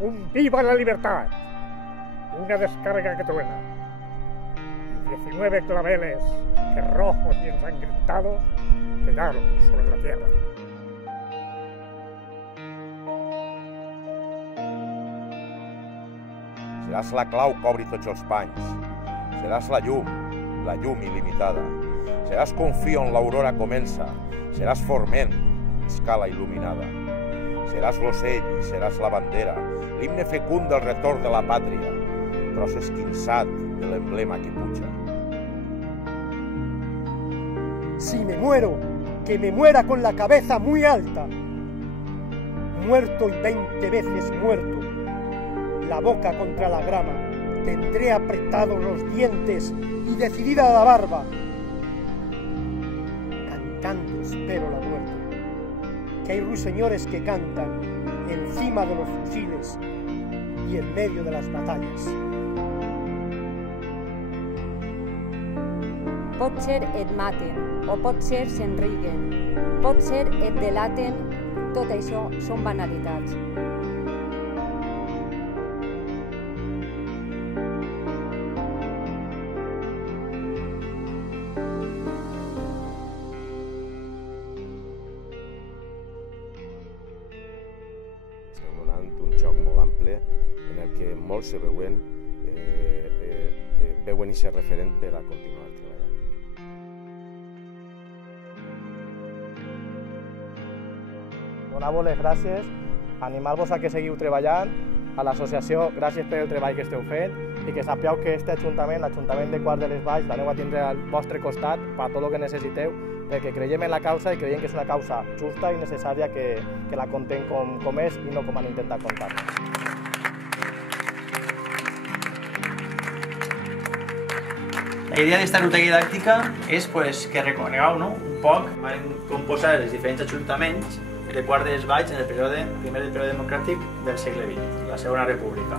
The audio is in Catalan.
un viva la libertad, una descarga que truena, y 19 claveles que rojos y ensangrentados quedaron sobre la tierra. Seràs la clau que obri tots els panys. Seràs la llum il·limitada. Seràs confio on l'aurora comença. Seràs forment, escala il·luminada. Seràs l'ocell i seràs la bandera, l'himne fecund del retorn de la pàtria, tros esquinçat de l'emblema que puja. Si me muero, que me muera con la cabeza muy alta. Muerto y 20 veces muerto, la boca contra la grama, tendré apretados los dientes y decidida la barba. Cantando espero la muerte, que hay ruiseñores que cantan encima de los fusiles y en medio de las batallas. Pot ser et maten, o pot ser se'n riguen, pot ser et delaten, tot això són banalitats. Estem donant un joc molt ample en el que molts se veuen aquest referent per a continuar treballant. Donar-vos les gràcies, animar-vos a que seguiu treballant, a l'associació gràcies per el treball que esteu fent i que sappieu que aquest Ajuntament, l'Ajuntament de Quart de les Valls, l'aneu a tindre al vostre costat per tot el que necessiteu, perquè creiem en la causa i creiem que és una causa justa i necessària que la contem com és i no com han intentat contar. La idea d'esta ruta didàctica és que reconegueu un poc com posar els diferents ajuntaments de Quart de les Valls en el primer període democràtic del segle XX, la Segona República.